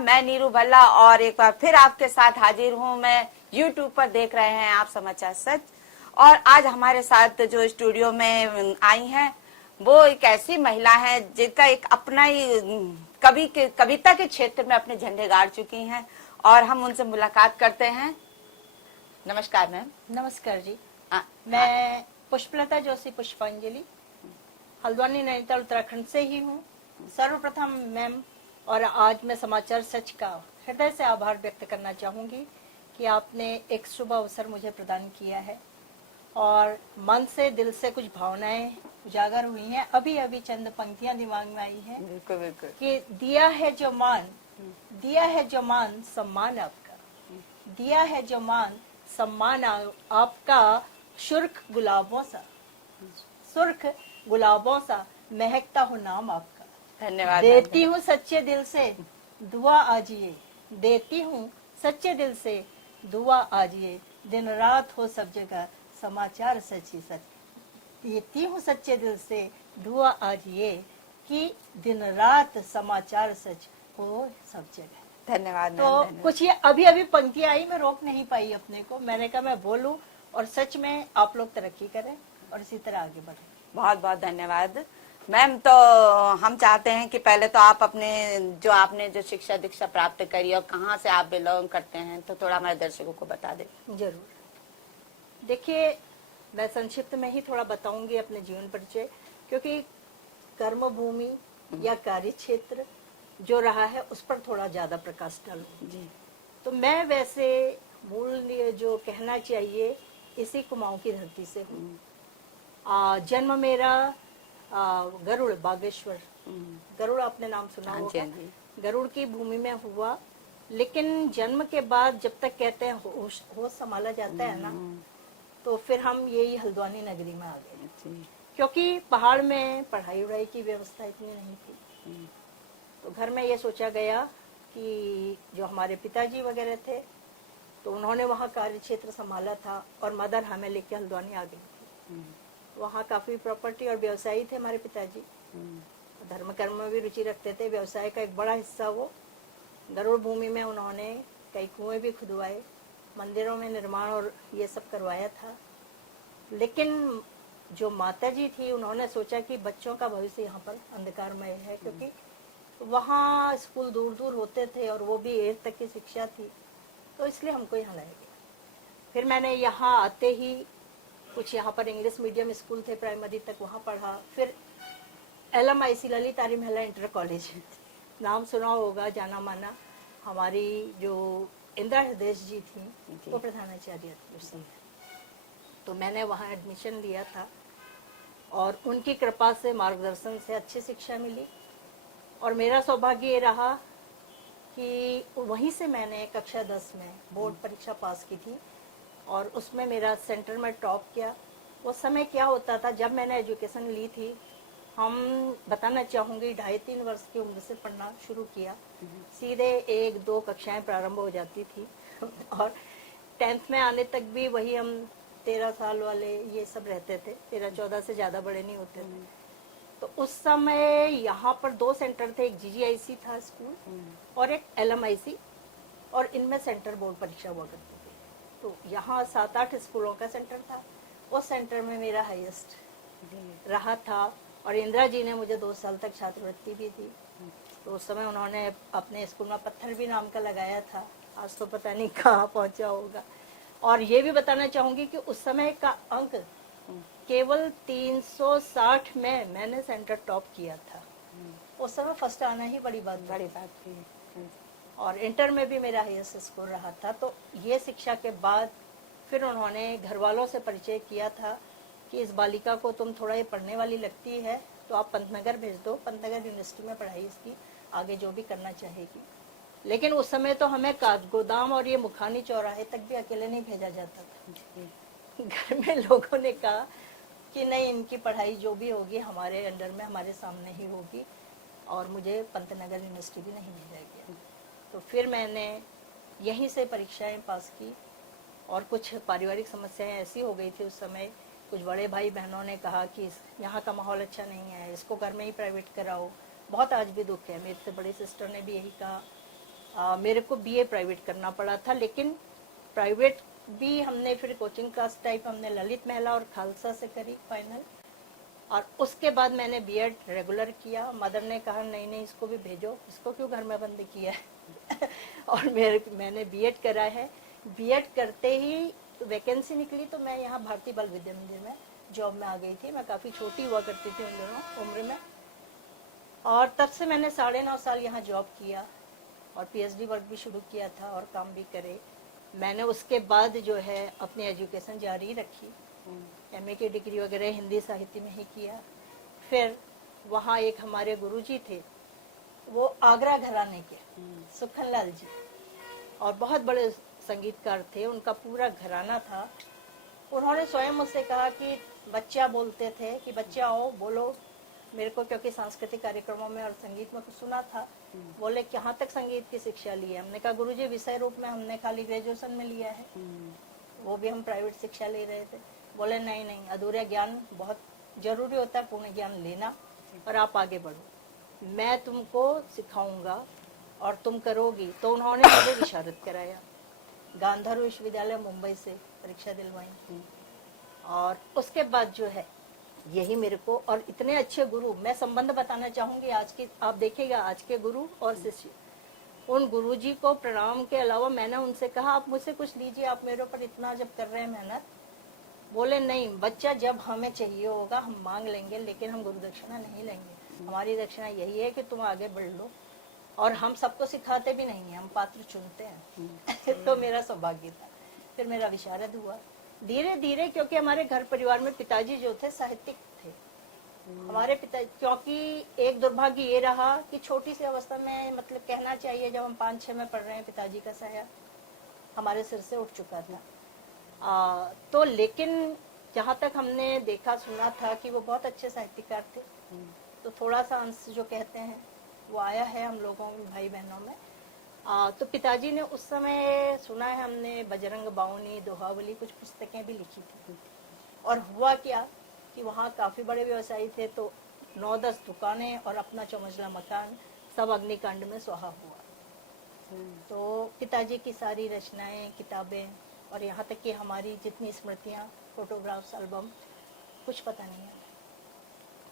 मैं नीरू भल्ला और एक बार फिर आपके साथ हाजिर हूँ। मैं यूट्यूब पर देख रहे हैं आप समाचार सच। और आज हमारे साथ जो स्टूडियो में आई हैं वो एक ऐसी महिला है जिनका एक अपना ही कविता के क्षेत्र में अपने झंडे गाड़ चुकी हैं और हम उनसे मुलाकात करते हैं। नमस्कार मैम। नमस्कार जी। मैं पुष्पलता जोशी पुष्पांजलि हल्द्वानी नैनीताल उत्तराखंड से ही हूँ। सर्वप्रथम मैम और आज मैं समाचार सच का हृदय से आभार व्यक्त करना चाहूंगी कि आपने एक शुभ अवसर मुझे प्रदान किया है और मन से दिल से कुछ भावनाएं उजागर हुई हैं। अभी अभी चंद पंक्तियां दिमाग में आई हैं। बिल्कुल बिल्कुल। कि दिया है जो मान, दिया है जो मान सम्मान आपका, दिया है जो मान सम्मान आपका, सुर्ख गुलाबों सा, सुर्ख गुलाबों सा महकता हो नाम आपका। धन्यवाद। देती हूँ सच्चे दिल से दुआ आजिए, देती हूँ सच्चे दिल से दुआ आजिए, दिन रात हो सब जगह समाचार सच ही सच। देती हूँ सच्चे दिल से दुआ आजिए कि दिन रात समाचार सच हो सब जगह। धन्यवाद। तो कुछ ये अभी अभी पंक्तियां आई, मैं रोक नहीं पाई अपने को। मैंने कहा मैं बोलूं और सच में आप लोग तरक्की करें और इसी तरह आगे बढ़ें। बहुत बहुत धन्यवाद मैम। तो हम चाहते हैं कि पहले तो आप अपने आपने जो शिक्षा दीक्षा प्राप्त करी और कहाँ से आप बिलोंग करते हैं तो थोड़ा हमारे दर्शकों को बता दें। जरूर। देखिए, मैं संक्षिप्त में ही थोड़ा बताऊंगी अपने जीवन परिचय, क्योंकि कर्म भूमि या कार्य क्षेत्र जो रहा है उस पर थोड़ा ज्यादा प्रकाश डालूं जी। तो मैं वैसे मूल जो कहना चाहिए इसी कुमाऊं की धरती से हूँ। जन्म मेरा गरुड़ बागेश्वर, गरुड़ आपने नाम सुना होगा, गरुड़ की भूमि में हुआ। लेकिन जन्म के बाद जब तक कहते हैं होश संभाला जाता है ना, तो फिर हम यही हल्द्वानी नगरी में आ गए, क्योंकि पहाड़ में पढ़ाई वढ़ाई की व्यवस्था इतनी नहीं थी। तो घर में ये सोचा गया कि जो हमारे पिताजी वगैरह थे तो उन्होंने वहाँ कार्य क्षेत्र संभाला था और मदर हमें लेके हल्द्वानी आ गई थी। वहाँ काफी प्रॉपर्टी और व्यवसायी थे हमारे पिताजी, धर्म कर्म में भी रुचि रखते थे। व्यवसाय का एक बड़ा हिस्सा वो गरुड़ भूमि में उन्होंने कई कुएं भी खुदवाए, मंदिरों में निर्माण और ये सब करवाया था। लेकिन जो माताजी थी उन्होंने सोचा कि बच्चों का भविष्य यहाँ पर अंधकारमय है, क्योंकि वहाँ स्कूल दूर दूर होते थे और वो भी 8th तक की शिक्षा थी, तो इसलिए हमको यहाँ लाया गया। फिर मैंने यहाँ आते ही कुछ यहाँ पर इंग्लिश मीडियम स्कूल थे, प्राइमरी तक वहाँ पढ़ा। फिर LMIC ललित आर्य महिला इंटर कॉलेज, नाम सुना होगा, जाना माना। हमारी जो इंदिरा हृदय जी थी वो प्रधानाचार्य थी, तो मैंने वहाँ एडमिशन लिया था और उनकी कृपा से मार्गदर्शन से अच्छी शिक्षा मिली। और मेरा सौभाग्य ये रहा कि वहीं से मैंने कक्षा 10 में बोर्ड परीक्षा पास की थी और उसमें मेरा सेंटर में टॉप किया। उस समय क्या होता था, जब मैंने एजुकेशन ली थी, हम बताना चाहूँगी 2.5-3 वर्ष की उम्र से पढ़ना शुरू किया, सीधे 1-2 कक्षाएं प्रारंभ हो जाती थी और 10th में आने तक भी वही हम 13 साल वाले ये सब रहते थे, 13-14 से ज़्यादा बड़े नहीं होते थे। तो उस समय यहाँ पर 2 सेंटर थे, एक GGIC था स्कूल और एक LMIC, और इनमें सेंटर बोर्ड परीक्षा हुआ करती थी। तो यहाँ 7-8 स्कूलों का सेंटर था, उस सेंटर में मेरा हाईएस्ट रहा था और इंदिरा जी ने मुझे 2 साल तक छात्रवृत्ति भी दी। तो उस समय उन्होंने अपने स्कूल में पत्थर भी नाम का लगाया था, आज तो पता नहीं कहाँ पहुँचा होगा। और ये भी बताना चाहूँगी कि उस समय का अंक केवल 360 में मैंने सेंटर टॉप किया था। उस समय फर्स्ट आना ही बड़ी बात थी। और इंटर में भी मेरा हाईएस्ट स्कोर रहा था। तो ये शिक्षा के बाद फिर उन्होंने घर वालों से परिचय किया था कि इस बालिका को तुम थोड़ा ये पढ़ने वाली लगती है तो आप पंतनगर भेज दो, पंतनगर यूनिवर्सिटी में पढ़ाई इसकी आगे जो भी करना चाहेगी। लेकिन उस समय तो हमें काठगोदाम और ये मुखानी चौराहे तक भी अकेले नहीं भेजा जाता था। घर में लोगों ने कहा कि नहीं, इनकी पढ़ाई जो भी होगी हमारे अंडर में, हमारे सामने ही होगी, और मुझे पंतनगर यूनिवर्सिटी भी नहीं भेजा गया। तो फिर मैंने यहीं से परीक्षाएं पास की और कुछ पारिवारिक समस्याएं ऐसी हो गई थी उस समय, कुछ बड़े भाई बहनों ने कहा कि यहाँ का माहौल अच्छा नहीं है, इसको घर में ही प्राइवेट कराओ। बहुत आज भी दुख है, मेरे से बड़ी सिस्टर ने भी यही कहा, मेरे को बीए प्राइवेट करना पड़ा था, लेकिन प्राइवेट भी हमने फिर कोचिंग क्लास टाइप हमने ललित महला और खालसा से करी फाइनल, और उसके बाद मैंने बीएड रेगुलर किया। मदर ने कहा नहीं नहीं इसको भी भेजो, इसको क्यों घर में बंद किया है और मैंने बीएड करा है। बीएड करते ही वैकेंसी निकली तो मैं यहाँ भारतीय बाल विद्या मंदिर में जॉब में आ गई थी। मैं काफ़ी छोटी हुआ करती थी उन दोनों उम्र में, और तब से मैंने 9.5 साल यहाँ जॉब किया और पीएचडी वर्क भी शुरू किया था और काम भी करे। मैंने उसके बाद जो है अपनी एजुकेशन जारी रखी, एमए की डिग्री वगैरह हिंदी साहित्य में ही किया। फिर वहाँ एक हमारे गुरुजी थे, वो आगरा घराने के सुखन लाल जी, और बहुत बड़े संगीतकार थे, उनका पूरा घराना था। उन्होंने स्वयं मुझसे कहा कि बच्चा बोलते थे कि बच्चा आओ बोलो मेरे को, क्योंकि सांस्कृतिक कार्यक्रमों में और संगीत में कुछ सुना था। बोले कहाँ तक संगीत की शिक्षा ली है? हमने कहा गुरुजी विषय रूप में हमने खाली ग्रेजुएशन में लिया है, वो भी हम प्राइवेट शिक्षा ले रहे थे। बोले नहीं नहीं, अधूरा ज्ञान बहुत जरूरी होता है, पूर्ण ज्ञान लेना, और आप आगे बढ़ो, मैं तुमको सिखाऊंगा और तुम करोगी। तो उन्होंने मुझे विशारद कराया, गांधर्व विश्वविद्यालय मुंबई से परीक्षा दिलवाई, और उसके बाद जो है यही मेरे को, और इतने अच्छे गुरु, मैं संबंध बताना चाहूंगी आज की, आप देखिएगा आज के गुरु और शिष्य। उन गुरुजी को प्रणाम के अलावा मैंने उनसे कहा आप मुझसे कुछ लीजिए, आप मेरे ऊपर इतना जब कर रहे हैं मेहनत। बोले नहीं बच्चा, जब हमें चाहिए होगा हम मांग लेंगे, लेकिन हम गुरु दक्षिणा नहीं लेंगे। हमारी दक्षिणा यही है कि तुम आगे बढ़ लो, और हम सबको सिखाते भी नहीं है, हम पात्र चुनते हैं तो मेरा सौभाग्य था। फिर मेरा विशारद हुआ धीरे धीरे, क्योंकि हमारे घर परिवार में पिताजी जो थे साहित्यिक थे। हमारे पिता, क्योंकि एक दुर्भाग्य ये रहा कि छोटी सी अवस्था में, मतलब कहना चाहिए जब हम 5-6 में पढ़ रहे हैं, पिताजी का साया हमारे सिर से उठ चुका था। तो लेकिन जहाँ तक हमने देखा सुना था कि वो बहुत अच्छे साहित्यकार थे, तो थोड़ा सा अंश जो कहते हैं वो आया है हम लोगों भाई बहनों में। तो पिताजी ने उस समय, सुना है हमने, बजरंग बावनी, दोहावली, कुछ पुस्तकें भी लिखी थी। और हुआ क्या कि वहाँ काफी बड़े व्यवसायी थे, तो 9-10 दुकानें और अपना 4 मंजिला मकान सब अग्निकांड में सुहा हुआ। तो पिताजी की सारी रचनाएं, किताबें, और यहाँ तक कि हमारी जितनी स्मृतियाँ, फोटोग्राफ्स, एल्बम, कुछ पता नहीं है।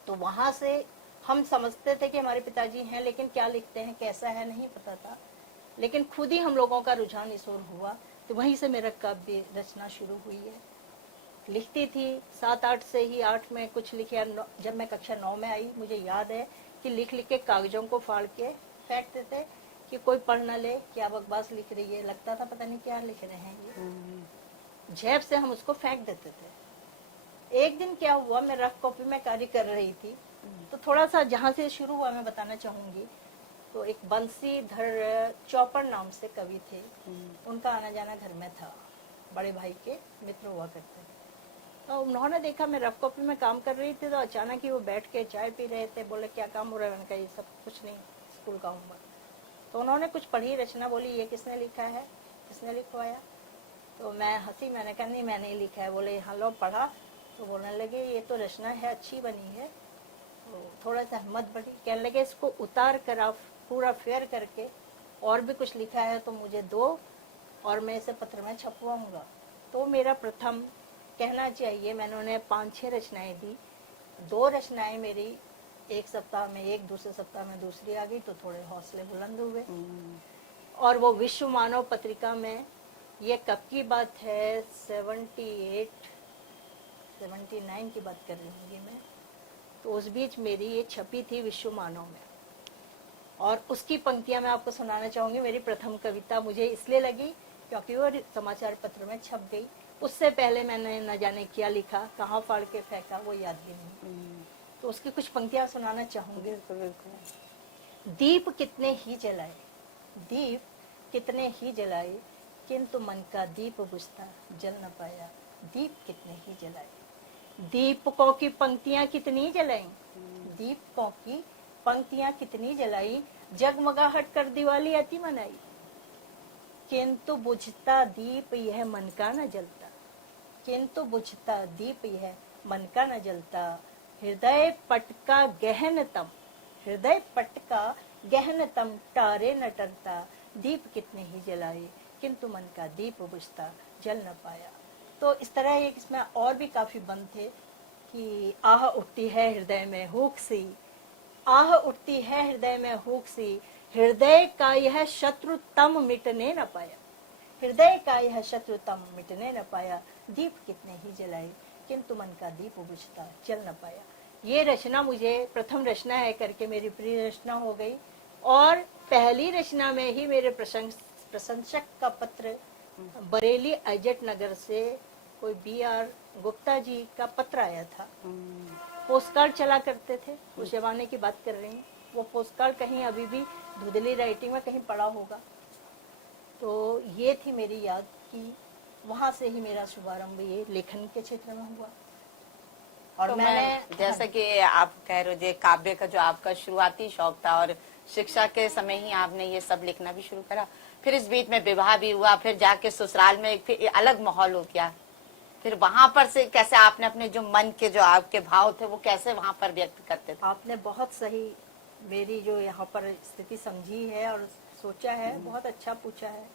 तो वहाँ से हम समझते थे कि हमारे पिताजी हैं, लेकिन क्या लिखते हैं कैसा है नहीं पता था। लेकिन खुद ही हम लोगों का रुझान इस ओर हुआ, तो वहीं से मेरा काव्य रचना शुरू हुई है। लिखती थी 7-8 से ही, 8 में कुछ लिखे। जब मैं कक्षा 9 में आई, मुझे याद है कि लिख लिख के कागजों को फाड़ के फेंक देते कि कोई पढ़ न ले, क्या बकवास लिख रही है, लगता था पता नहीं क्या लिख रहे हैं ये। झेप से हम उसको फेंक देते थे। एक दिन क्या हुआ, मैं रफ कॉपी में कार्य कर रही थी, तो थोड़ा सा जहाँ से शुरू हुआ मैं बताना चाहूंगी। तो एक बंसीधर चौपड़ नाम से कवि थे, उनका आना जाना घर में था, बड़े भाई के मित्र हुआ करते थे। तो उन्होंने देखा मैं रफ कॉपी में काम कर रही थी, तो अचानक ही वो बैठ के चाय पी रहे थे। बोले क्या काम हो रहा है? मैंने कहा ये सब कुछ नहीं, स्कूल का होमवर्क। तो उन्होंने कुछ पढ़ी रचना, बोली ये किसने लिखा है, किसने लिखवाया? तो मैं हंसी, मैंने कहा नहीं मैंने ही लिखा है। बोले यहाँ लो पढ़ा, तो बोलने लगे ये तो रचना है, अच्छी बनी है। तो थोड़ा सा हिम्मत बढ़ी, कहने लगे इसको उतार कर आप पूरा फेयर करके और भी कुछ लिखा है तो मुझे दो, और मैं इसे पत्र में छपवाऊंगा। तो मेरा प्रथम, कहना चाहिए मैंने उन्हें 5-6 रचनाएं दी। 2 रचनाएं मेरी एक सप्ताह में, एक दूसरे सप्ताह में दूसरी आ गई, तो थोड़े हौसले बुलंद हुए। और वो विश्व मानव पत्रिका में, ये कब की बात है, 79 की बात कर रही हूँ मैं, तो उस बीच मेरी ये छपी थी विश्व मानव में। और उसकी पंक्तियां मैं आपको सुनाना चाहूंगी। मेरी प्रथम कविता मुझे इसलिए लगी क्योंकि वो समाचार पत्र में छप गई। उससे पहले मैंने न जाने क्या लिखा, कहाँ फाड़ के फेंका, वो याद भी नहीं। तो उसकी कुछ पंक्तियां सुनाना चाहूंगी। दीप कितने ही जलाए, दीप कितने ही जलाए, किंतु मन का दीप बुझता जल न पाया। दीप कितने ही जलाए, दीपकों की पंक्तियां कितनी जलाई, दीपकों की पंक्तियां कितनी जलाई, जगमगाहट कर दिवाली अति मनाई। किंतु बुझता दीप यह मन का न जलता, किंतु बुझता दीप यह मन का न जलता। हृदय पटका गहनतम, हृदय पटका गहनतम, तारे न टरता। दीप कितने ही जलाए, किंतु मन का दीप बुझता जल न पाया। तो इस तरह एक इसमें और भी काफी बंद थे कि आह उठती है हृदय में हुक सी, आह उठती है हृदय में हुक सी, हृदय का यह शत्रु तम मिटने न पाया, हृदय का यह शत्रु तम मिटने न पाया, दीप कितने ही जलाए, किंतु मन का दीप बुझता जल न पाया। ये रचना मुझे प्रथम रचना है करके मेरी प्रिय रचना हो गई, और पहली रचना में ही मेरे प्रशंसक का पत्र बरेली अजट नगर से कोई B.R. गुप्ता जी का पत्र आया था। पोस्ट कार्ड चला करते थे, उस जमाने की बात कर रही हूँ। वो पोस्ट कार्ड कहीं अभी भी धुंधली राइटिंग में कहीं पड़ा होगा। तो ये थी मेरी याद कि वहां से ही मेरा शुभारंभ ये लेखन के क्षेत्र में हुआ। और तो मैंने जैसे कि आप कह रहे हो जे काव्य का जो आपका शुरुआती शौक था और शिक्षा के समय ही आपने ये सब लिखना भी शुरू करा, फिर इस बीच में विवाह भी हुआ, फिर जाके ससुराल में फिर अलग माहौल हो गया, फिर वहां पर से कैसे आपने अपने जो मन के जो आपके भाव थे वो कैसे वहां पर व्यक्त करते थे? आपने बहुत सही मेरी जो यहाँ पर स्थिति समझी है और सोचा है, बहुत अच्छा पूछा है,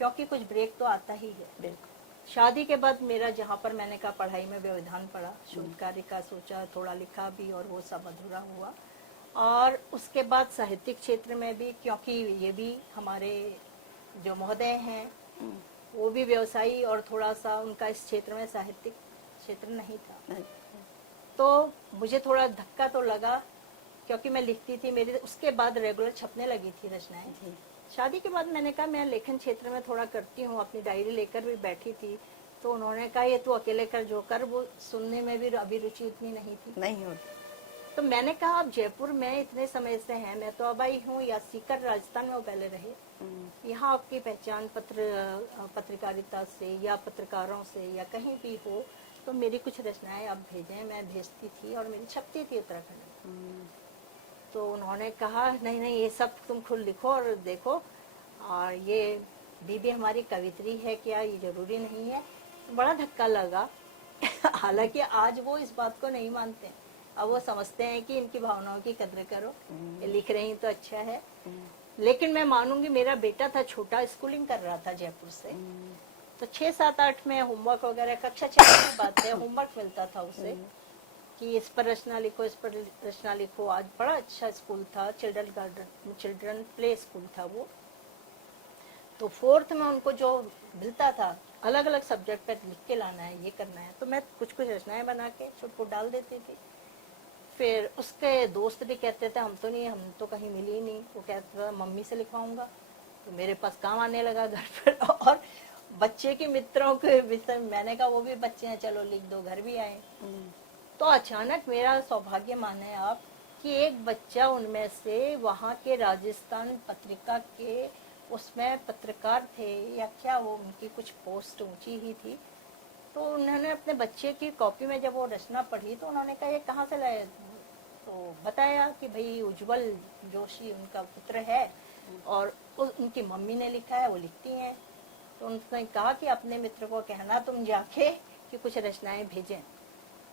क्योंकि कुछ ब्रेक तो आता ही है। बिल्कुल। शादी के बाद मेरा जहाँ पर मैंने कहा पढ़ाई में व्यवधान पड़ा, शोध कार्य का सोचा, थोड़ा लिखा भी और वो सब अधूरा हुआ। और उसके बाद साहित्यिक क्षेत्र में भी, क्योंकि ये भी हमारे जो महोदय हैं वो भी व्यवसायी और थोड़ा सा उनका इस क्षेत्र में साहित्यिक क्षेत्र नहीं था, तो मुझे थोड़ा धक्का तो लगा, क्योंकि मैं लिखती थी, मेरे उसके बाद रेगुलर छपने लगी थी रचनाएं। शादी के बाद मैंने कहा मैं लेखन क्षेत्र में थोड़ा करती हूँ, अपनी डायरी लेकर भी बैठी थी, तो उन्होंने कहा ये तू अकेले कर जो कर, वो सुनने में भी अभी रुचि उतनी नहीं थी। नहीं होती। तो मैंने कहा अब जयपुर में इतने समय से हैं, मैं तो अब आई हूँ, या सीकर राजस्थान में वो पहले रहे, यहाँ आपकी पहचान पत्रकारिता से या पत्रकारों से या कहीं भी हो, तो मेरी कुछ रचनाएं आप भेजें। मैं भेजती थी और मेरी छपती थी उत्तराखंड में। तो उन्होंने कहा नहीं नहीं ये सब तुम खुद लिखो और देखो, और ये दीदी हमारी कवित्री है क्या, ये जरूरी नहीं है। बड़ा धक्का लगा हालांकि आज वो इस बात को नहीं मानते, अब वो समझते हैं कि इनकी भावनाओं की कद्र करो, ये लिख रही तो अच्छा है। लेकिन मैं मानूंगी, मेरा बेटा था छोटा, स्कूलिंग कर रहा था जयपुर से, तो 6, 7, 8 में होमवर्क वगैरह, कक्षा 6 की बात है, होमवर्क मिलता था उसे कि इस पर रचना लिखो, इस पर रचना लिखो। आज बड़ा अच्छा स्कूल था, चिल्ड्रन प्ले स्कूल था वो। तो 4th में उनको जो मिलता था अलग अलग सब्जेक्ट पर लिख के लाना है, ये करना है, तो मैं कुछ कुछ रचनाएं बना के छोटो डाल देती थी। फिर उसके दोस्त भी कहते थे हम तो नहीं, हम तो कहीं मिली ही नहीं। वो कहता था मम्मी से लिखवाऊंगा, तो मेरे पास काम आने लगा घर पर। और बच्चे के मित्रों के विषय मैंने कहा वो भी बच्चे हैं, चलो लिख दो, घर भी आए। तो अचानक मेरा सौभाग्य माने आप कि एक बच्चा उनमें से वहाँ के राजस्थान पत्रिका के उसमें पत्रकार थे या क्या, वो उनकी कुछ पोस्ट ऊंची ही थी। तो उन्होंने अपने बच्चे की कॉपी में जब वो रचना पढ़ी तो उन्होंने कहा ये कहाँ से लाए, तो बताया कि भाई उज्जवल जोशी उनका पुत्र है और उनकी मम्मी ने लिखा है, वो लिखती हैं। तो उन्होंने कहा कि अपने मित्र को कहना तुम जाके कि कुछ रचनाएं भेजें।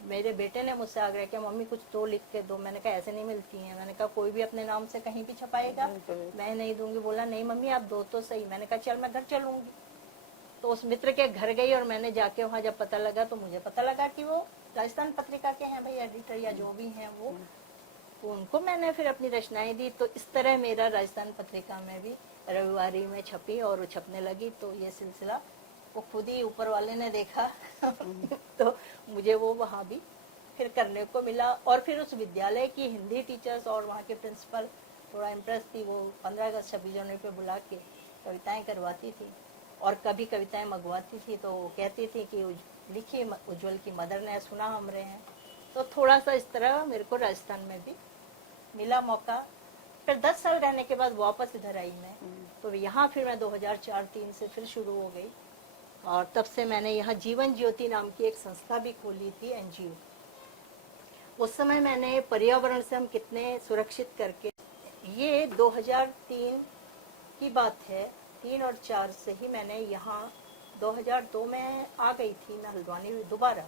मेरे बेटे ने मुझसे आग्रह किया मम्मी कुछ तो लिख के दो। मैंने कहा ऐसे नहीं मिलती हैं। मैंने कहा कोई भी अपने नाम से कहीं भी छपाएगा, मैं नहीं दूंगी। बोला नहीं मम्मी आप दो तो सही। मैंने कहा चल मैं घर चलूंगी। तो उस मित्र के घर गई और मैंने जाके वहाँ जब पता लगा तो मुझे पता लगा कि वो राजस्थान पत्रिका के हैं भाई, एडिटर या जो भी हैं वो। तो उनको मैंने फिर अपनी रचनाएं दी। तो इस तरह मेरा राजस्थान पत्रिका में भी रविवारी में छपी और वो छपने लगी। तो ये सिलसिला वो खुद ही ऊपर वाले ने देखा तो मुझे वो वहाँ भी फिर करने को मिला। और फिर उस विद्यालय की हिंदी टीचर्स और वहाँ के प्रिंसिपल थोड़ा इम्प्रेस थी। वो 15 अगस्त 26 जनवरी पे बुला के कविताएं करवाती थी और कभी कविताएं मंगवाती थी। तो वो कहती थी कि लिखिए उज्जवल की मदर ने सुना हम रहे हैं। तो थोड़ा सा इस तरह मेरे को राजस्थान में भी मिला मौका। फिर 10 साल रहने के बाद वापस इधर आई मैं। तो यहाँ फिर मैं 2004-03 से फिर शुरू हो गई और तब से मैंने यहाँ जीवन ज्योति नाम की एक संस्था भी खोली थी, NGO। उस समय मैंने पर्यावरण से हम कितने सुरक्षित करके, ये 2003 की बात है, 3 और 4 से ही मैंने यहाँ 2002 में आ गई थी मैं हल्द्वानी दोबारा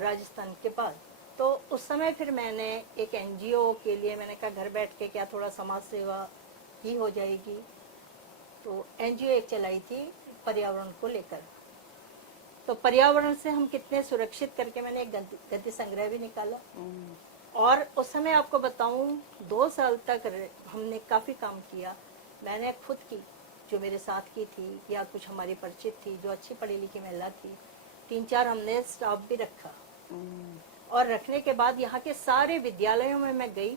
राजस्थान के बाद। तो उस समय फिर मैंने एक NGO के लिए मैंने कहा घर बैठ के क्या थोड़ा समाज सेवा ही हो जाएगी। तो एनजीओ एक चलाई थी पर्यावरण को लेकर। तो पर्यावरण से हम कितने सुरक्षित करके मैंने एक गद्य संग्रह भी निकाला। और उस समय आपको बताऊं 2 साल तक हमने काफी काम किया। मैंने खुद की, जो मेरे साथ की थी या कुछ हमारी परिचित थी जो अच्छी पढ़ी लिखी महिला थी, 3-4 हमने स्टाफ भी रखा। और रखने के बाद यहाँ के सारे विद्यालयों में मैं गई।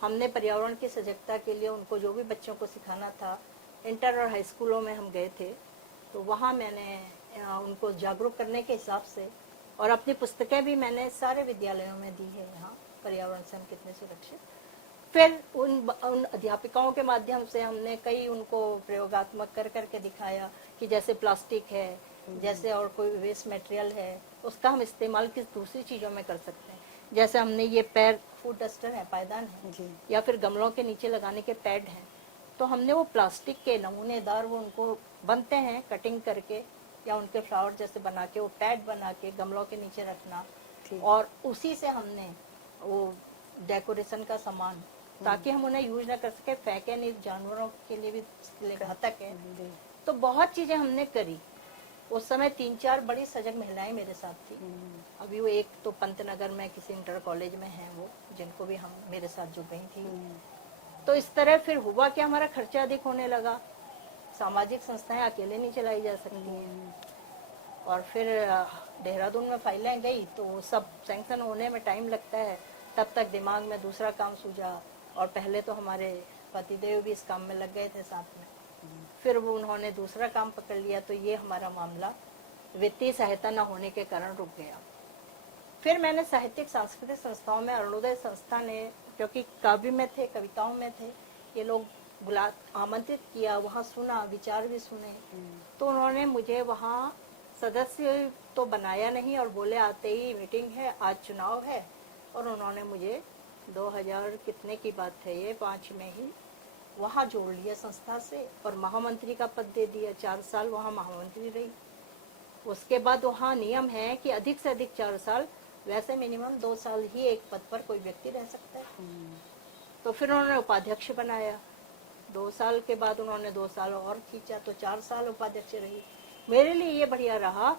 हमने पर्यावरण की सजगता के लिए उनको जो भी बच्चों को सिखाना था, इंटर और हाई स्कूलों में हम गए थे। तो वहाँ मैंने उनको जागरूक करने के हिसाब से, और अपनी पुस्तकें भी मैंने सारे विद्यालयों में दी है यहाँ, पर्यावरण से हम कितने सुरक्षित। फिर उन अध्यापिकाओं के माध्यम से हमने कई उनको प्रयोगात्मक कर करके दिखाया कि जैसे प्लास्टिक है, जैसे और कोई वेस्ट मटेरियल है, उसका हम इस्तेमाल किस दूसरी चीज़ों में कर सकते हैं। जैसे हमने ये पैर, फूड डस्टर है, पायदान है जी, या फिर गमलों के नीचे लगाने के पैड हैं, तो हमने वो प्लास्टिक के नमूनेदार वो उनको बनते हैं कटिंग करके, या उनके फ्लावर जैसे बना के वो पैड बना के गमलों के नीचे रखना, और उसी से हमने वो डेकोरेशन का सामान, ताकि हम उन्हें यूज ना कर सके, फेंके नहीं, जानवरों के लिए भी घातक है। तो बहुत चीजें हमने करी। उस समय 3-4 बड़ी सजग महिलाएं मेरे साथ थी। अभी वो एक तो पंतनगर में किसी इंटर कॉलेज में है वो, जिनको भी हम मेरे साथ जुड़ गई थी। तो इस तरह फिर हुआ कि हमारा खर्चा अधिक होने लगा। सामाजिक संस्थाएं अकेले नहीं चलाई जा सकती हैं। और फिर देहरादून में फाइलें गई तो सब सैंक्शन होने में टाइम लगता है, तब तक दिमाग में दूसरा काम सूझा। और पहले तो हमारे पतिदेव भी इस काम में लग गए थे साथ में, फिर वो उन्होंने दूसरा काम पकड़ लिया। तो ये हमारा मामला वित्तीय सहायता न होने के कारण रुक गया। फिर मैंने साहित्यिक सांस्कृतिक संस्थाओं में, अरुणोदय संस्था ने, क्योंकि काव्य में थे, कविताओं में थे, ये लोग आमंत्रित किया, वहाँ सुना, विचार भी सुने। तो उन्होंने मुझे वहाँ सदस्य तो बनाया नहीं, और बोले आते ही मीटिंग है, आज चुनाव है। और उन्होंने मुझे 2000 कितने की बात है ये, 5 में ही वहाँ जोड़ लिया संस्था से, और महामंत्री का पद दे दिया। 4 साल वहाँ महामंत्री रही। उसके बाद वहाँ नियम है कि अधिक से अधिक 4 साल, वैसे मिनिमम 2 साल ही एक पद पर कोई व्यक्ति रह सकता है। तो फिर उन्होंने उपाध्यक्ष बनाया। 2 साल के बाद उन्होंने 2 साल और खींचा, तो 4 साल उपाध्यक्ष रही। मेरे लिए ये बढ़िया रहा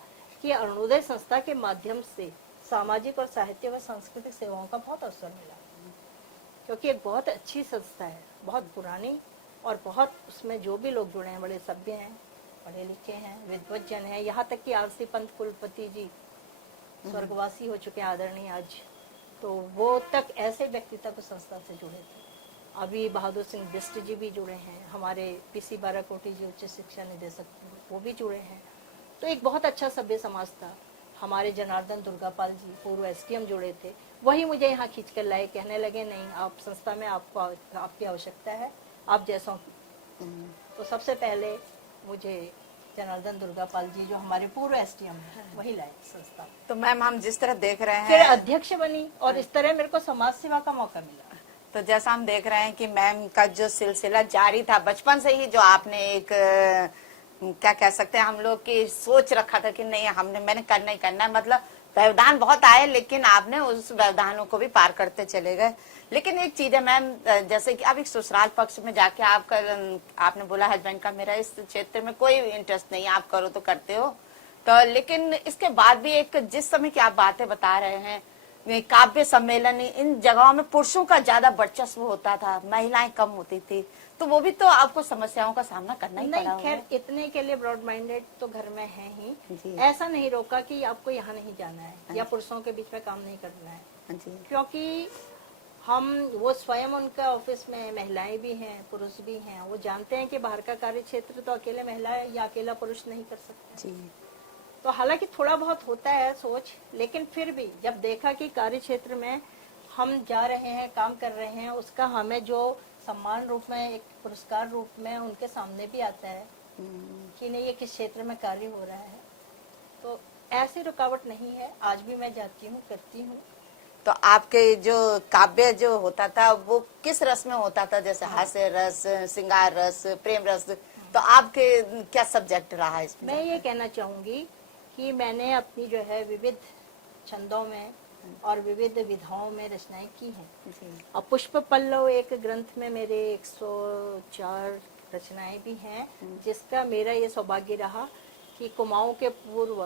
कि अरुणोदय संस्था के माध्यम से सामाजिक और साहित्य व सांस्कृतिक सेवाओं का बहुत अवसर मिला, क्योंकि एक बहुत अच्छी संस्था है, बहुत पुरानी, और बहुत उसमें जो भी लोग जुड़े हैं बड़े सभ्य हैं, पढ़े लिखे हैं, विद्वज्जन हैं। यहाँ तक कि आरसी पंत कुलपति जी स्वर्गवासी हो चुके हैं, आदरणीय आज, तो वो तक ऐसे व्यक्ति तक उस संस्था से जुड़े थे। अभी बहादुर सिंह बिष्ट जी भी जुड़े हैं, हमारे पीसी बाराकोटी जी उच्च शिक्षा निदेशक वो भी जुड़े हैं। तो एक बहुत अच्छा सभ्य समाज था। हमारे जनार्दन दुर्गापाल जी पूर्व एसडीएम जुड़े थे, वही मुझे यहाँ खींच कर लाए, कहने लगे नहीं आप संस्था में आपको आपकी आवश्यकता है, आप जैसों की। तो सबसे पहले मुझे जनार्दन दुर्गापाल जी जो हमारे पूर्व एसडीएम हैं वही लाए संस्था। तो मैम हम जिस तरह देख रहे हैं, फिर अध्यक्ष बनी, और इस तरह मेरे को समाज सेवा का मौका मिला। तो जैसा हम देख रहे हैं कि मैम का जो सिलसिला जारी था बचपन से ही, जो आपने एक क्या कह सकते हैं, हम लोग की सोच रखा था कि नहीं मैंने करना ही करना है, मतलब व्यवधान बहुत आए, लेकिन आपने उस व्यवधानों को भी पार करते चले गए। लेकिन एक चीज है मैम, जैसे कि अब एक ससुराल पक्ष में जाके आपने बोला हस्बैंड का मेरा इस क्षेत्र में कोई इंटरेस्ट नहीं, आप करो तो करते हो, तो लेकिन इसके बाद भी एक जिस समय की आप बातें बता रहे हैं, काव्य सम्मेलन, इन जगहों में पुरुषों का ज्यादा वर्चस्व होता था, महिलाएं कम होती थी, तो वो भी तो आपको समस्याओं का सामना करना ही पड़ा होगा। खैर इतने के लिए ब्रॉड माइंडेड तो घर में है ही, ऐसा नहीं रोका कि आपको यहाँ नहीं जाना है या पुरुषों के बीच में काम नहीं करना है, क्योंकि हम वो स्वयं उनका ऑफिस में महिलाएं भी हैं, पुरुष भी हैं, वो जानते हैं कि बाहर का कार्य क्षेत्र तो अकेले महिला या अकेला पुरुष नहीं कर सकते। तो हालांकि थोड़ा बहुत होता है सोच, लेकिन फिर भी जब देखा कि कार्य क्षेत्र में हम जा रहे हैं, काम कर रहे हैं, उसका हमें जो सम्मान रूप में, एक पुरस्कार रूप में उनके सामने भी आता है कि नहीं ये किस क्षेत्र में कार्य हो रहा है, तो ऐसी रुकावट नहीं है। आज भी मैं जाती हूँ, करती हूँ। तो आपके जो काव्य जो होता था वो किस रस में होता था, जैसे हास्य रस, श्रृंगार रस, प्रेम रस, तो आपके क्या सब्जेक्ट रहा है इसमें? मैं ये कहना चाहूंगी कि मैंने अपनी जो है विविध छंदों में और विविध विधाओं में रचनाएं की हैं। जी और पुष्प पल्लव एक ग्रंथ में मेरे 104 रचनाएं भी हैं, जिसका मेरा ये सौभाग्य रहा कि कुमाऊं के पूर्व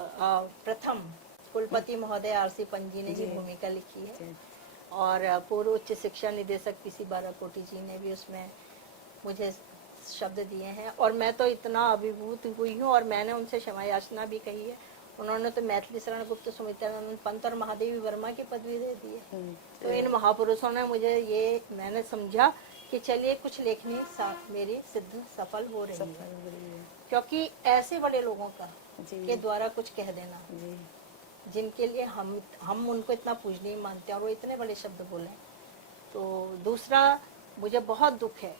प्रथम कुलपति महोदय आरसी पंजी ने भी जी। भूमिका लिखी है, जी और पूर्व उच्च शिक्षा निदेशक पीसी बाराकोटी जी ने भी उसमें मुझे शब्द दिए हैं। और मैं तो इतना अभिभूत हुई हूँ, और मैंने उनसे क्षमा याचना भी कही है। उन्होंने तो मैथिली शरण गुप्त, सुमित्रानंद पंत और महादेवी वर्मा की पदवी दे दी है। तो इन महापुरुषों ने मुझे ये, मैंने समझा कि चलिए कुछ लेखनी मेरी सिद्ध सफल हो रही है, क्योंकि ऐसे बड़े लोगों का जी। के द्वारा कुछ कह देना, जी जिनके लिए हम उनको इतना पूजनीय मानते हैं, और वो इतने बड़े शब्द बोले। तो दूसरा, मुझे बहुत दुख है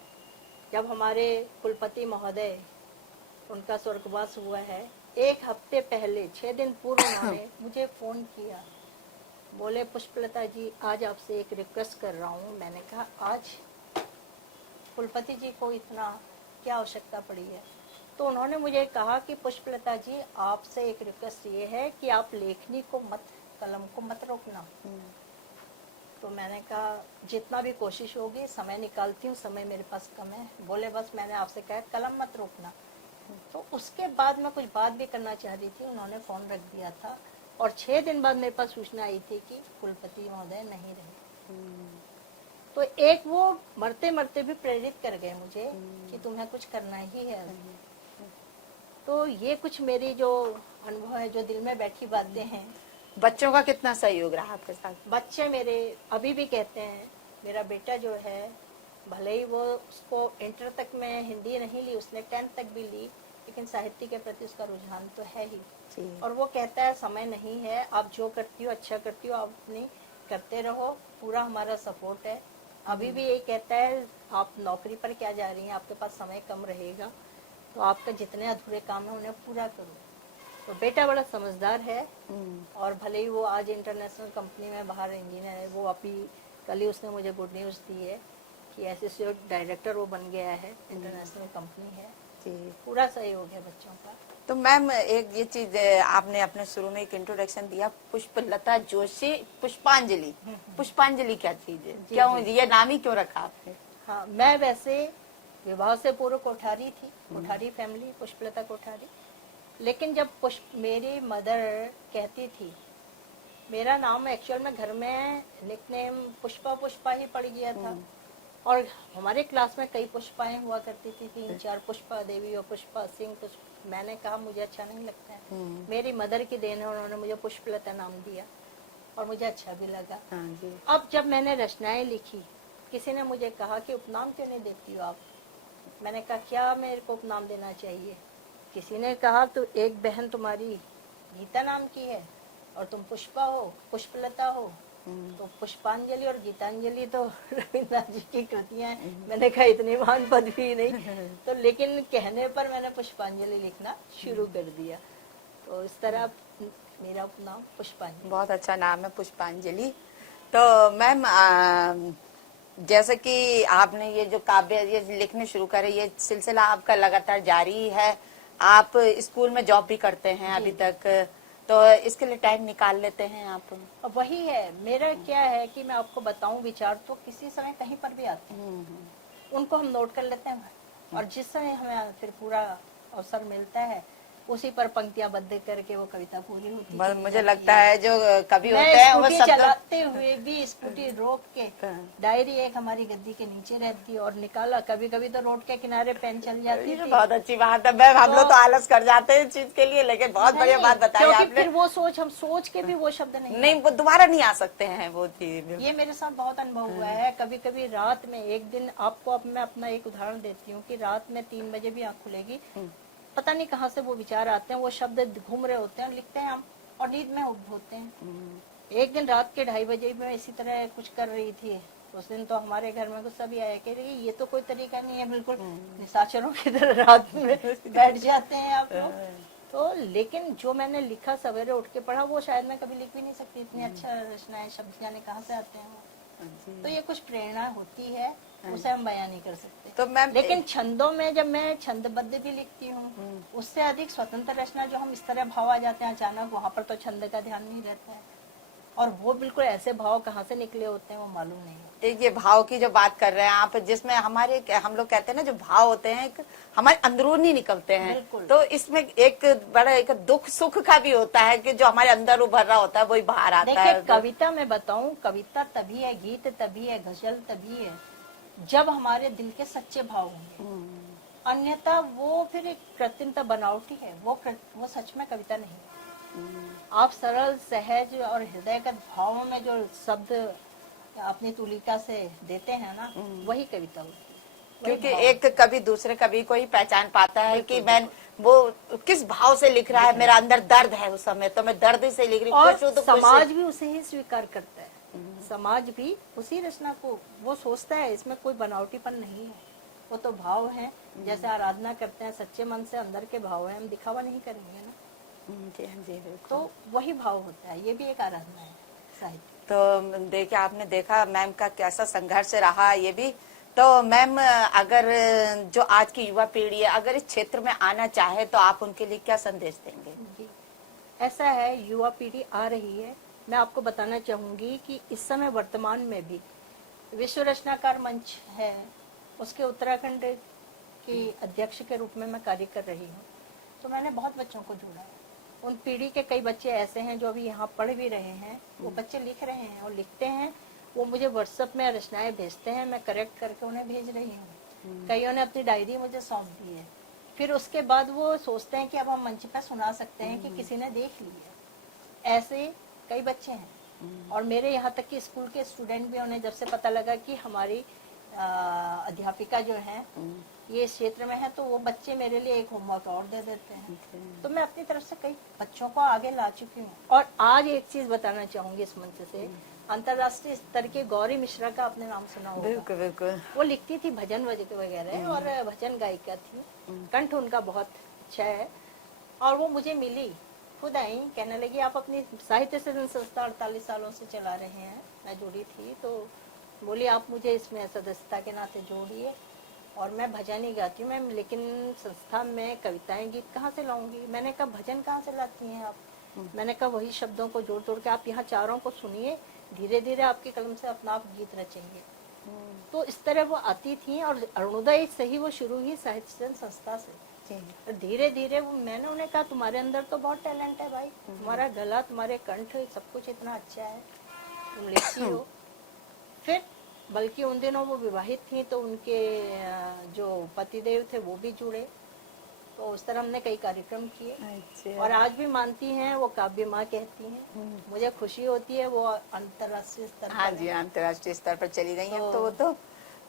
जब हमारे कुलपति महोदय, उनका स्वर्गवास हुआ है, 1 हफ्ते पहले 6 दिन पूर्व उन्होंने मुझे फोन किया, बोले पुष्पलता जी आज आपसे एक रिक्वेस्ट कर रहा हूँ। मैंने कहा आज कुलपति जी को इतना क्या आवश्यकता पड़ी है? तो उन्होंने मुझे कहा कि पुष्पलता जी आपसे एक रिक्वेस्ट ये है कि आप लेखनी को मत, कलम को मत रोकना। तो मैंने कहा जितना भी कोशिश होगी, समय निकालती हूँ, समय मेरे पास कम है। बोले बस मैंने आपसे कहा कलम मत रोकना। तो उसके बाद मैं कुछ बात भी करना चाह रही थी, उन्होंने फोन रख दिया था, और 6 दिन बाद मेरे पास सूचना आई थी कि कुलपति महोदय नहीं रहे। तो एक वो मरते मरते भी प्रेरित कर गए मुझे कि तुम्हें कुछ करना ही है। तो ये कुछ मेरी जो अनुभव है, जो दिल में बैठी बातें हैं। बच्चों का कितना सहयोग रहा आपके साथ? बच्चे मेरे अभी भी कहते हैं, मेरा बेटा जो है, भले ही वो उसको इंटर तक में हिंदी नहीं ली, उसने 10th तक भी ली, लेकिन साहित्य के प्रति उसका रुझान तो है ही। जी। और वो कहता है समय नहीं है, आप जो करती हो अच्छा करती हो, आप अपनी करते रहो, पूरा हमारा सपोर्ट है। अभी भी यही कहता है आप नौकरी पर क्या जा रही हैं, आपके पास समय कम रहेगा, तो आपका जितने अधूरे काम है उन्हें पूरा करो। तो बेटा बड़ा समझदार है, और भले ही वो आज इंटरनेशनल कंपनी में बाहर इंजीनियर है। वो अभी कल ही उसने मुझे गुड न्यूज़ दी है कि एसोसिएट डायरेक्टर वो बन गया है, इंटरनेशनल कंपनी है। जी। पूरा सहयोग है बच्चों का। तो मैम एक ये चीज आपने अपने शुरू में एक इंट्रोडक्शन दिया, पुष्पलता जोशी पुष्पांजलि। पुष्पांजलि क्या चीज है, क्यों ये नाम ही क्यों रखा आपने? हाँ, मैं वैसे विवाह से पूर्व कोठारी थी, कोठारी फैमिली, पुष्पलता कोठारी। लेकिन जब मेरी मदर कहती थी, मेरा नाम एक्चुअल में घर में निकनेम पुष्पा पुष्पा ही पड़ गया था, और हमारे क्लास में कई पुष्पाएं हुआ करती थी, 3-4 पुष्पा देवी और पुष्पा सिंह। मैंने कहा मुझे अच्छा नहीं लगता है, मेरी मदर की देन है, उन्होंने मुझे पुष्पलता नाम दिया और मुझे अच्छा भी लगा। हाँ जी। अब जब मैंने रचनाएं लिखी, किसी ने मुझे कहा कि उपनाम क्यों नहीं देती हो आप? मैंने कहा क्या मेरे को उपनाम देना चाहिए? किसी ने कहा तो एक बहन तुम्हारी गीता नाम की है और तुम पुष्पा हो, पुष्पलता हो, तो पुष्पांजलि और गीतांजलि तो रविन्द्रनाथ जी की कृतियां हैं। मैंने कहा इतनी महान पदवी नहीं, तो लेकिन कहने पर मैंने पुष्पांजलि लिखना शुरू कर दिया। तो इस तरह मेरा उपनाम पुष्पांजलि। बहुत अच्छा नाम है पुष्पांजलि। तो मैम जैसे कि आपने ये जो काव्य ये लिखने शुरू करे, ये सिलसिला आपका लगातार जारी है, आप स्कूल में जॉब भी करते हैं अभी तक, तो इसके लिए टाइम निकाल लेते हैं आप? वही है मेरा, क्या है कि मैं आपको बताऊं, विचार तो किसी समय कहीं पर भी आते हैं, उनको हम नोट कर लेते हैं, और जिस समय हमें फिर पूरा अवसर मिलता है उसी पर पंक्तियां बद्ध करके वो कविता पूरी होती है। मुझे लगता है जो कवि होते मैं हैं वो स्कूटी चलाते हुए भी स्कूटी रोक के, डायरी एक हमारी गद्दी के नीचे रहती है, और निकाला, कभी कभी तो रोड के किनारे पेन चल जाती थी। बहुत अच्छी बात है मैम, हम लोग तो आलस कर जाते हैं इस चीज के लिए, लेकिन बहुत बढ़िया बात बताई आपने। फिर वो हम सोच के भी वो शब्द नहीं, वो दोबारा नहीं आ सकते हैं वो चीज। ये मेरे साथ बहुत अनुभव हुआ है। कभी कभी रात में, एक दिन आपको मैं अपना एक उदाहरण देती हूँ कि रात में 3 बजे भी आँख खुलेगी, पता नहीं कहाँ से वो विचार आते हैं, वो शब्द घूम रहे होते हैं, लिखते हैं हम, और नींद में उठ होते हैं। एक दिन रात के 2:30 बजे मैं इसी तरह कुछ कर रही थी। उस दिन तो हमारे घर में गुस्सा भी आया, कह रही ये तो कोई तरीका नहीं है, बिल्कुल निशाचरों की तरह रात में बैठ जाते हैं आप लोग। तो लेकिन जो मैंने लिखा, सवेरे उठ के पढ़ा, वो शायद मैं कभी लिख भी नहीं सकती, इतनी अच्छा रचनाएं, शब्द जाने कहाँ से आते हैं वो। तो ये कुछ प्रेरणा होती है, उसे हम बयान नहीं कर सकते। तो मैम लेकिन छंदों में जब मैं छंदबद्ध भी लिखती हूँ, उससे अधिक स्वतंत्र रचना, जो हम इस तरह भाव आ जाते हैं अचानक, वहाँ पर तो छंद का ध्यान नहीं रहता है। और वो बिल्कुल ऐसे भाव कहाँ से निकले होते हैं वो मालूम नहीं है। एक ये भाव की जो बात कर रहे हैं आप, जिसमें हमारे हम लोग कहते हैं ना, जो भाव होते हैं एक हमारे अंदरूनी निकलते हैं, बिल्कुल। तो इसमें एक बड़ा एक दुख सुख का भी होता है कि जो हमारे अंदर उभर रहा होता है वही बाहर आता देखिए, है। कविता में बताऊं, कविता तभी है, गीत तभी है, गजल तभी है जब हमारे दिल के सच्चे भाव होंगे। अन्यथा वो फिर एक कृत्रिमता, बनावटी है, वो सच में कविता नहीं है। आप सरल सहज और हृदयगत भावों में जो शब्द अपनी तुलिका से देते हैं ना, वही कविता होती है, वही क्योंकि भाव। एक कवि दूसरे कवि को ही पहचान पाता है कि बिल्कुल, मैं वो किस भाव से लिख रहा है, मेरा अंदर दर्द है उस समय, तो मैं दर्द से लिख रही हूँ, और खुश हूँ तो खुश समाज से। भी उसे ही स्वीकार करता है। समाज भी उसी रचना को वो सोचता है, इसमें कोई बनावटीपन नहीं है, वो तो भाव है। जैसे आराधना करते हैं सच्चे मन से, अंदर के भाव है, हम दिखावा नहीं करेंगे ना। जी हाँ जी, बिल्कुल। तो वही भाव होता है, ये भी एक आराधना है साहित्य। तो देखिए, आपने देखा मैम का कैसा संघर्ष रहा ये भी। तो मैम, अगर जो आज की युवा पीढ़ी है अगर इस क्षेत्र में आना चाहे तो आप उनके लिए क्या संदेश देंगे? जी, ऐसा है, युवा पीढ़ी आ रही है। मैं आपको बताना चाहूंगी कि इस समय वर्तमान में भी विश्व रचनाकार मंच है, उसके उत्तराखंड की अध्यक्ष के रूप में मैं कार्य कर रही हूँ। तो मैंने बहुत बच्चों को जोड़ा है। उन पीढ़ी के कई बच्चे ऐसे हैं जो अभी यहाँ पढ़ भी रहे हैं, वो बच्चे लिख रहे हैं और लिखते हैं, वो मुझे व्हाट्सएप में रचनाएं भेजते हैं, मैं करेक्ट करके उन्हें भेज रही हूँ। कईयों ने अपनी डायरी मुझे सौंप दी है। फिर उसके बाद वो सोचते हैं कि अब हम मंच पर सुना सकते हैं कि किसी ने देख लिया। ऐसे कई बच्चे हैं। और मेरे यहाँ तक कि स्कूल के स्टूडेंट भी, उन्हें जब से पता लगा कि हमारी अध्यापिका जो है ये इस क्षेत्र में है, तो वो बच्चे मेरे लिए एक होमवर्क और दे देते हैं। तो मैं अपनी तरफ से कई बच्चों को आगे ला चुकी हूँ। और आज एक चीज बताना चाहूंगी इस मंच से, अंतर्राष्ट्रीय स्तर के गौरी मिश्रा का आपने नाम सुना होगा। बिल्कुल बिल्कुल। वो लिखती थी भजन वगैरह और भजन गायिका थी। कंठ उनका बहुत अच्छा है। और वो मुझे मिली, खुद आई, कहने लगी आप अपनी साहित्य सृजन संस्था 48 सालों से चला रहे हैं। मैं जुड़ी थी तो बोली आप मुझे इसमें सदस्यता के नाते जोड़िए। और मैं भजन ही गाती हूँ मैम, लेकिन संस्था में कविताएं गीत कहाँ से लाऊंगी? मैंने कहा भजन कहाँ से लाती हैं आप? मैंने कहा वही शब्दों को जोड़ तोड़ के आप यहाँ चारों को सुनिए, धीरे धीरे आपकी कलम से अपना आप गीत रचेंगे। तो इस तरह वो आती थी। और अरुणोदय से ही वो शुरू हुई साहित्य सृजन संस्था से। और धीरे धीरे वो, मैंने उन्हें कहा तुम्हारे अंदर तो बहुत टैलेंट है भाई, तुम्हारा गला, तुम्हारे कंठ, सब कुछ इतना अच्छा है, तुम लिखती हो। फिर बल्कि उन दिनों वो विवाहित थी तो उनके जो पतिदेव थे वो भी जुड़े। तो उस तरह हमने कई कार्यक्रम किए। अच्छा। और आज भी मानती हैं, वो काव्य माँ कहती हैं। मुझे खुशी होती है, वो अंतर्राष्ट्रीय स्तर हाँ पर जी, है। अंतर्राष्ट्रीय स्तर पर चली गई है तो- तो वो तो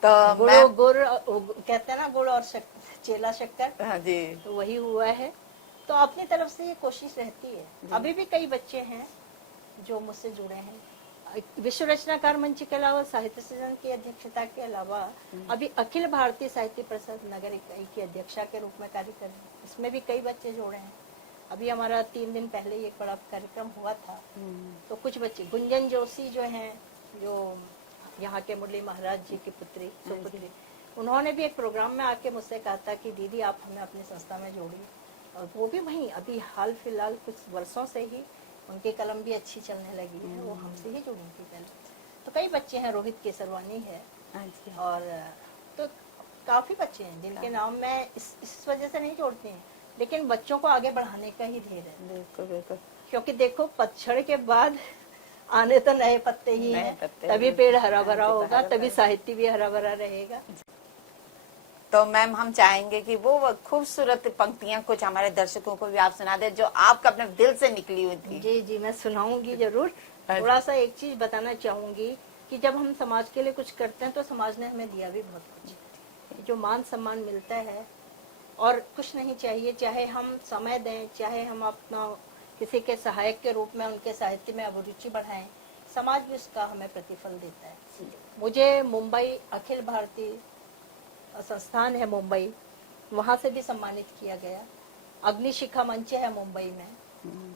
गुड़ मैम, गुड़ कहते हैं ना, गुड़ और चेला शक्कर, हाँ जी, तो वही हुआ है। तो अपनी तरफ से ये कोशिश रहती है। अभी भी कई बच्चे हैं जो मुझसे जुड़े हैं। विश्व रचनाकार मंच के अलावा साहित्य सृजन की अध्यक्षता के अलावा अभी अखिल भारतीय साहित्य परिषद नगर इकाई की अध्यक्षा के रूप में कार्य कर रही हूँ। इसमें भी कई बच्चे जोड़े हैं। अभी हमारा 3 दिन पहले एक बड़ा कार्यक्रम हुआ था। तो कुछ बच्चे, गुंजन जोशी जो हैं, जो यहाँ के मुरली महाराज जी की पुत्री, सुपुत्री, उन्होंने भी एक प्रोग्राम में आके मुझसे कहा था कि दीदी आप हमें अपनी संस्था में जोड़िए। और वो भी वहीं अभी हाल फिलहाल कुछ वर्षों से ही उनकी कलम भी अच्छी चलने लगी है। वो हमसे ही जुड़ी थी पहले। तो कई बच्चे हैं, रोहित केसरवानी है, हाँ जी, और तो काफी बच्चे हैं जिनके नाम मैं इस वजह से नहीं जोड़ती हूँ, लेकिन बच्चों को आगे बढ़ाने का ही ध्येय है। बिल्कुल बिल्कुल। क्योंकि देखो, पतझड़ के बाद आने तो नए पत्ते ही नए हैं, पत्ते, तभी पेड़ हरा भरा हाँ जी, होगा, हरा तभी भरा। साहित्य भी हरा भरा रहेगा। तो मैम, हम चाहेंगे कि वो खूबसूरत पंक्तियां कुछ हमारे दर्शकों को भी आप सुना दे जो आपका अपने दिल से निकली हुई थी। जी जी, मैं सुनाऊंगी जरूर। हाँ जी। थोड़ा सा एक चीज बताना चाहूंगी कि जब हम समाज के लिए कुछ करते हैं तो समाज ने हमें दिया भी बहुत कुछ। जो मान सम्मान मिलता है और कुछ नहीं चाहिए, चाहे हम समय दें, चाहे हम अपना किसी के सहायक के रूप में उनके साहित्य में अभिरुचि बढ़ाएं, समाज भी उसका हमें प्रतिफल देता है। मुझे मुंबई अखिल भारतीय संस्थान है मुंबई, वहां से भी सम्मानित किया गया। अग्निशिखा मंच है मुंबई में,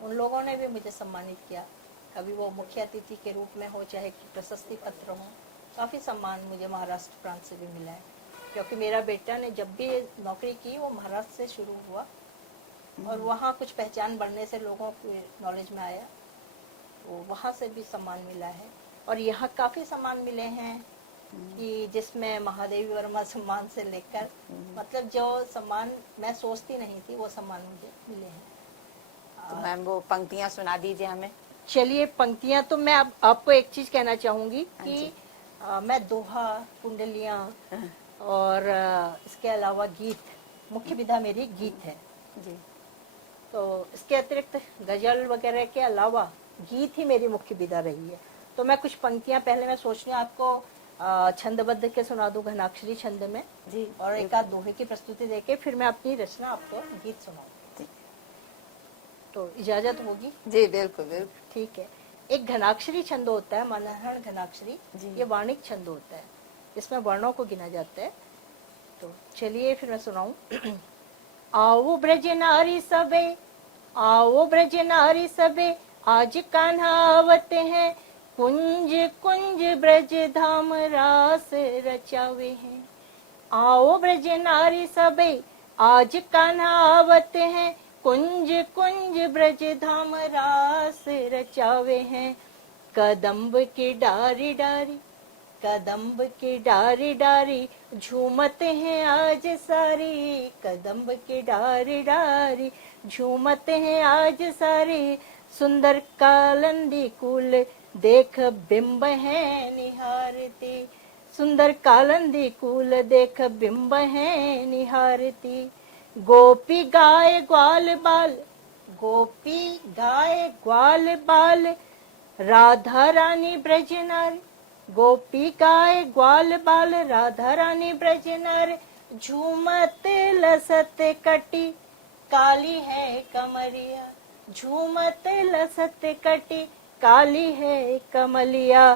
उन लोगों ने भी मुझे सम्मानित किया। कभी वो मुख्य अतिथि के रूप में हो, चाहे प्रशस्ति पत्र हो। काफी सम्मान मुझे महाराष्ट्र प्रांत से भी मिला है, क्योंकि मेरा बेटा ने जब भी नौकरी की वो महाराष्ट्र से शुरू हुआ और वहाँ कुछ पहचान बढ़ने से लोगों के नॉलेज में आया। तो वहाँ से भी सामान मिला है। और यहाँ काफी सामान मिले हैं कि जिसमें महादेवी वर्मा सम्मान से लेकर मतलब जो सामान मैं सोचती नहीं थी वो सामान मुझे मिले हैं। तो मैम वो पंक्तियां सुना दीजिए हमें। चलिए पंक्तियां तो मैं अब आपको एक चीज कहना चाहूंगी हाँ कि जी। मैं दोहा, कुंडलियां और इसके अलावा गीत, मुख्य विधा मेरी गीत है। जी। तो इसके अतिरिक्त गजल वगैरह के अलावा गीत ही मेरी मुख्य विधा रही है। तो मैं कुछ पंक्तियां पहले मैं सोच रही हूँ आपको छंदबद्ध के सुना दूं घनाक्षरी छंद में जी। और एक आध दोहे की प्रस्तुति देके फिर मैं अपनी रचना आपको गीत सुनाऊं। जी। तो इजाजत होगी? जी बिल्कुल बिल्कुल। ठीक है। एक घनाक्षरी छंद होता है, मनहरण घनाक्षरी, जी। ये वाणिक छंद होता है, इसमें वर्णों को गिना जाता है। तो चलिए फिर मैं सुनाऊं। आओ ब्रज नारी सबे, आओ ब्रज नारी सबे, आज कान्हा आवत हैं, कुंज कुंज ब्रज धाम रास रचावे हैं। आओ ब्रज नारी सबे, आज कान्हा आवत हैं, कुंज कुंज ब्रज धाम रास रचावे हैं। कदम्ब की डारी डारी, कदम्ब की डारी डारी, झूमते हैं आज सारी, कदम्ब की डारी डारी, झूमते हैं आज सारी। सुंदर कालंदी कुल देख बिंब है निहारती, सुंदर कालंदी कुल देख बिंब है निहारती। गोपी गाय ग्वाल बाल, गोपी गाय ग्वाल बाल, राधा रानी ब्रज नारी, गोपी गाय ग्वाल बाल, राधा रानी ब्रज नारी। झूमत लसत कटी, काली है कमरिया, झूमत लसत कटी, काली है कमलिया।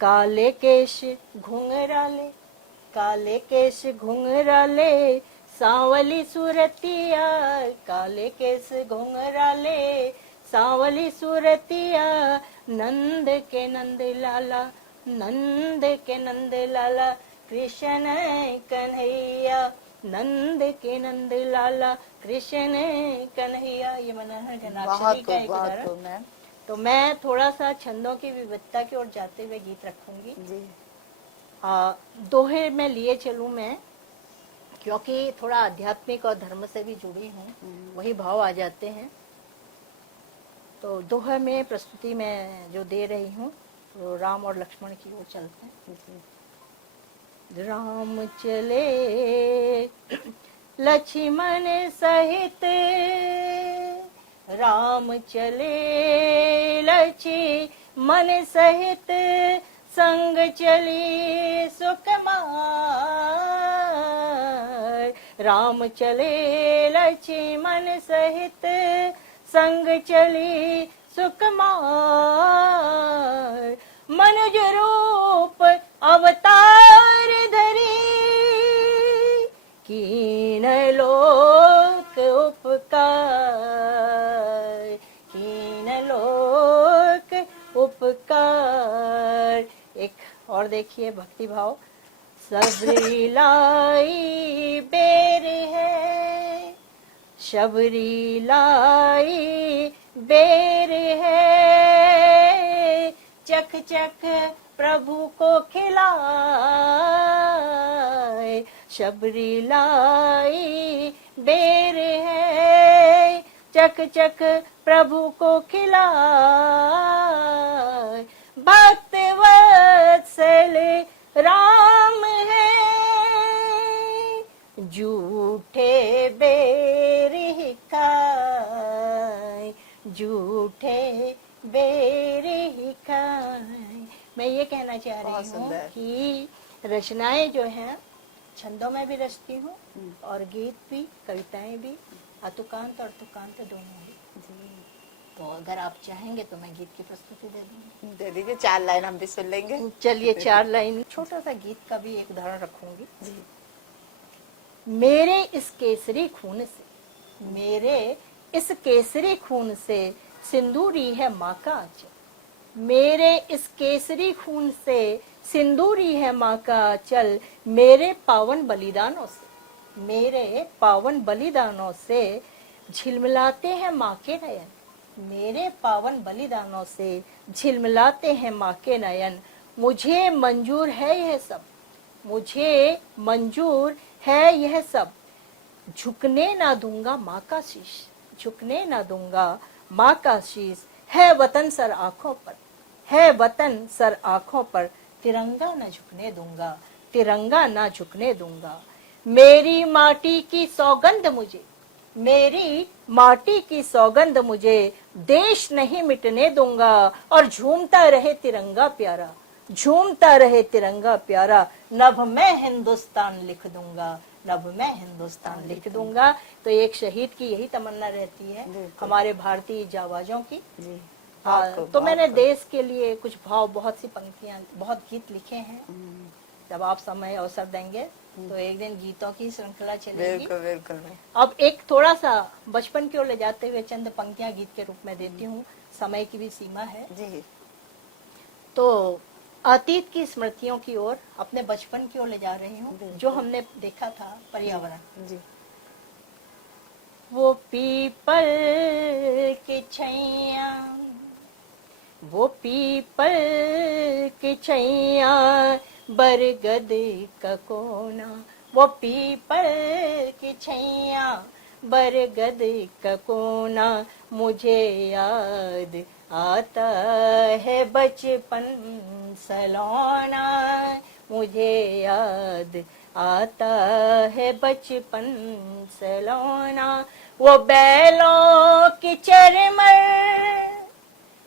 काले केश घुंघराले, काले केश घुंघराले, सांवली सूरतिया, काले केस घुंघराले, सांवली सूरतिया। नंद के नंद लाला, नंद के नंद लाला, कृष्ण कन्हैया, नंद के नंद लाला, कृष्ण कन्हैया। ये मनहरण घनाक्षरी का एक उदाहरण। मैम तो मैं थोड़ा सा छंदों की विविधता की ओर जाते हुए गीत रखूंगी। जी। दोहे में लिए चलूं मैं, क्योंकि थोड़ा आध्यात्मिक और धर्म से भी जुड़ी हूँ, वही भाव आ जाते हैं। तो दोहे में प्रस्तुति में जो दे रही हूँ तो राम और लक्ष्मण की ओर चलते हैं। राम चले लक्ष्मण सहित, राम चले लक्ष्मण सहित, संग चली सुकुमार। राम चले लक्ष्मण सहित, संग चली सुकुमार। मनुज रूप अवतार धरी, कीन लोक उपकार, कीन लोक उपकार। एक और देखिए भक्ति भाव। सबरी लाई बेर है, शबरी लाई बेर है, चख चख प्रभु को खिलाए। शबरी लाई बेर है, चख चख प्रभु को खिलाए। भक्त वत्सल राम है, झूठे बेर ही खाए, झूठे बेर ही खाए। मैं ये कहना चाह रही हूँ कि रचनाएं जो हैं छंदों में भी रचती हूँ और गीत भी, कविताएं भी, अतुकांत और तुकांत दोनों ही। तो अगर आप चाहेंगे तो मैं गीत की प्रस्तुति दे दूंगी। दे दीजिए, 4 लाइन हम भी सुन लेंगे। चलिए 4 लाइन, छोटा सा गीत का भी एक उदाहरण रखूंगी। जी। मेरे इस केसरी खून से, मेरे इस केसरी खून से सिंदूरी है माँ का आंचल। मेरे इस केसरी खून से सिंदूरी है माँ का आंचल। मेरे पावन बलिदानों से, मेरे पावन बलिदानों से झिलमिलाते हैं माँ के नयन, मेरे पावन बलिदानों से झिलमिलाते हैं माँ के नयन। मुझे मंजूर है यह सब, मुझे मंजूर है यह सब, झुकने ना दूंगा माँ का शीश, झुकने ना दूंगा माँ का शीश। है वतन सर आंखों पर, है वतन सर आंखों पर, तिरंगा ना झुकने दूंगा, तिरंगा ना झुकने दूंगा। मेरी माटी की सौगंध मुझे, मेरी माटी की सौगंध मुझे, देश नहीं मिटने दूंगा। और झूमता रहे तिरंगा प्यारा, झूमता रहे तिरंगा प्यारा। नभ में हिंदुस्तान लिख दूंगा, नभ में हिंदुस्तान लिख दूंगा। तो एक शहीद की यही तमन्ना रहती है, हमारे भारतीय जाबाजों की। जी तो मैंने देश के लिए कुछ भाव, बहुत सी पंक्तियां, बहुत गीत लिखे हैं। जब आप समय अवसर देंगे तो एक दिन गीतों की श्रृंखला चलेगी। बिल्कुल बिल्कुल। अब एक थोड़ा सा बचपन की ओर ले जाते हुए चंद पंक्तियां गीत के रूप में देती हूँ, समय की भी सीमा है। जी तो अतीत की स्मृतियों की ओर, अपने बचपन की ओर ले जा रही हूँ, जो हमने देखा था पर्यावरण। जी। वो पीपल की छैया, वो पीपल की छैया, बरगद का कोना। वो पीपल की छैया, बरगद का कोना। मुझे याद आता है बचपन सलोना, मुझे याद आता है बचपन सलोना। वो बैलों की चरमर,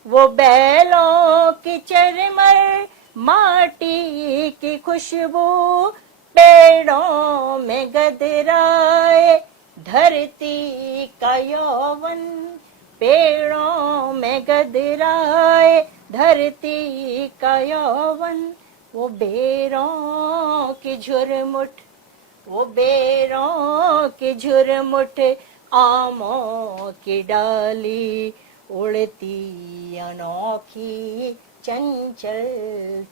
वो बैलों की चरमर, माटी की खुशबू, पेड़ों में गदराए धरती का यौवन, पेड़ों में गदराए धरती का यौवन। वो बेरों की झुरमुट, वो बेरों की झुरमुट, आमों की डाली, उड़ती अनोखी चंचल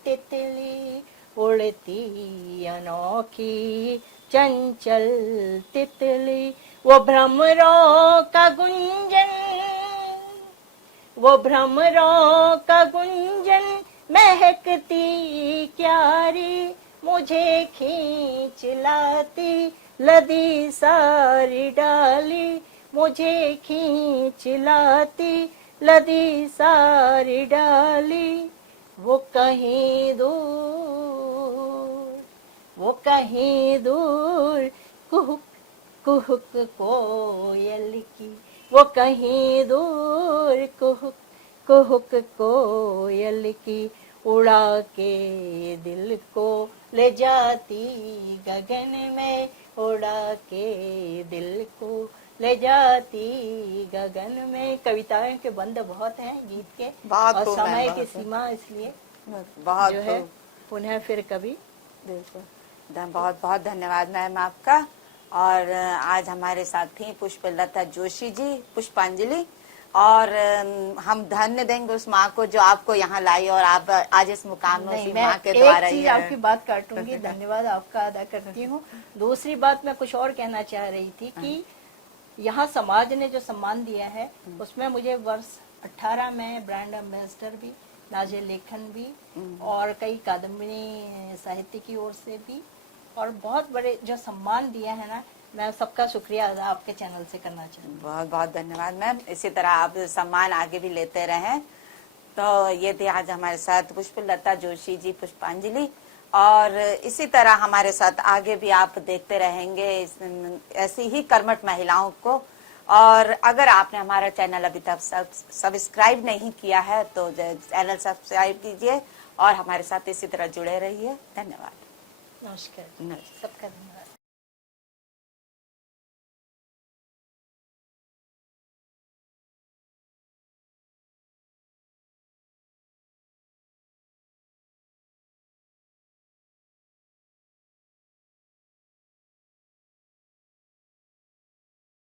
तितली, उड़ती अनोखी चंचल तितली। वो भ्रमरों का गुंजन, वो भ्रमरों का गुंजन, महकती क्यारी, मुझे खींच लाती लदी सारी डाली, मुझे खींच लाती लदी सारी डाली। वो कहीं दूर, वो कहीं दूर, कुहुक कुहुक कोयल की, वो कहीं दूर, कुहुक कुहुक कोयल की, उड़ा के दिल को ले जाती गगन में, उड़ा के दिल को ले जाती गगन में। कविताओं के बंद बहुत हैं गीत के, और समय की सीमा, इसलिए बहुत जो है पुनः फिर कभी। बिल्कुल, बहुत बहुत धन्यवाद मैम आपका। और आज हमारे साथ थी पुष्पलता जोशी जी, पुष्पांजलि। और हम धन्य देंगे उस माँ को जो आपको यहाँ लाई, और आप आज इस मुकाम में उसी माँ के द्वारा ही है। आपकी बात काटूंगी, धन्यवाद आपका अदा करती हूँ। दूसरी बात मैं कुछ और कहना चाह रही थी कि यहाँ समाज ने जो सम्मान दिया है, उसमें मुझे वर्ष 18 में ब्रांड एम्बेसडर भी, नाजे लेखन भी, और कई कादम्बरी साहित्य की ओर से भी, और बहुत बड़े जो सम्मान दिया है ना, मैं सबका शुक्रिया अदा आपके चैनल से करना चाहूँगी। बहुत बहुत धन्यवाद मैम, इसी तरह आप सम्मान आगे भी लेते रहें। तो ये थी आज हमारे साथ पुष्पलता जोशी जी, पुष्पांजलि। और इसी तरह हमारे साथ आगे भी आप देखते रहेंगे ऐसी ही कर्मठ महिलाओं को। और अगर आपने हमारा चैनल अभी तक सब्सक्राइब नहीं किया है तो चैनल सब्सक्राइब कीजिए और हमारे साथ इसी तरह जुड़े रहिए। धन्यवाद। नमस्कार, सबका धन्यवाद।